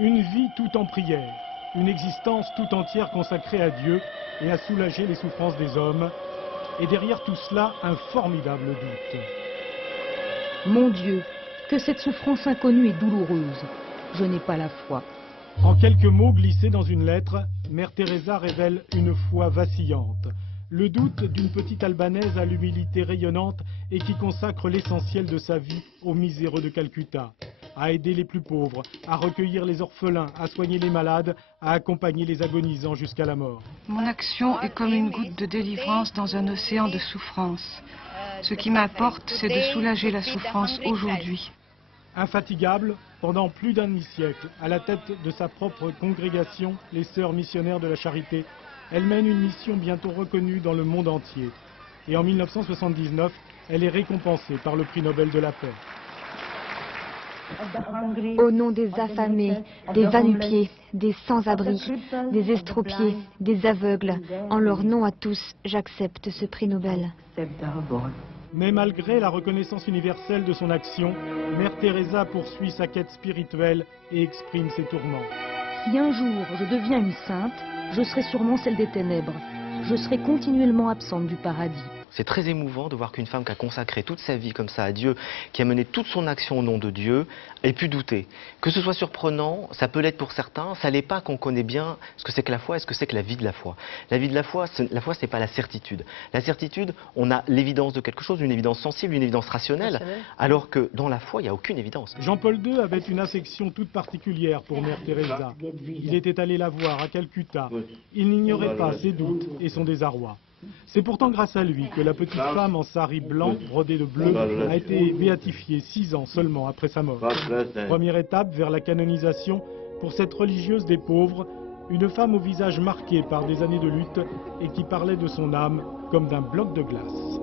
Une vie tout en prière, une existence tout entière consacrée à Dieu et à soulager les souffrances des hommes. Et derrière tout cela, un formidable doute. Mon Dieu, que cette souffrance inconnue est douloureuse. Je n'ai pas la foi. En quelques mots glissés dans une lettre, Mère Teresa révèle une foi vacillante. Le doute d'une petite Albanaise à l'humilité rayonnante et qui consacre l'essentiel de sa vie aux miséreux de Calcutta. À aider les plus pauvres, à recueillir les orphelins, à soigner les malades, à accompagner les agonisants jusqu'à la mort. Mon action est comme une goutte de délivrance dans un océan de souffrance. Ce qui m'importe, c'est de soulager la souffrance aujourd'hui. Infatigable, pendant plus d'un demi-siècle, à la tête de sa propre congrégation, les Sœurs missionnaires de la Charité, elle mène une mission bientôt reconnue dans le monde entier. Et en 1979, elle est récompensée par le prix Nobel de la paix. Au nom des affamés, des va-nu-pieds, des sans-abri, des estropiés, des aveugles, en leur nom à tous, j'accepte ce prix Nobel. Mais malgré la reconnaissance universelle de son action, Mère Teresa poursuit sa quête spirituelle et exprime ses tourments. Si un jour je deviens une sainte, je serai sûrement celle des ténèbres. Je serai continuellement absente du paradis. C'est très émouvant de voir qu'une femme qui a consacré toute sa vie comme ça à Dieu, qui a mené toute son action au nom de Dieu, ait pu douter. Que ce soit surprenant, ça peut l'être pour certains, ça l'est pas qu'on connaît bien ce que c'est que la foi et ce que c'est que la vie de la foi. La vie de la foi, c'est pas la certitude. La certitude, on a l'évidence de quelque chose, une évidence sensible, une évidence rationnelle, alors que dans la foi, il n'y a aucune évidence. Jean-Paul II avait une affection toute particulière pour Mère Teresa. Il était allé la voir à Calcutta. Il n'ignorait pas ses doutes et son désarroi. C'est pourtant grâce à lui que la petite femme en sari blanc brodé de bleu a été béatifiée 6 ans seulement après sa mort. Première étape vers la canonisation pour cette religieuse des pauvres, une femme au visage marqué par des années de lutte et qui parlait de son âme comme d'un bloc de glace.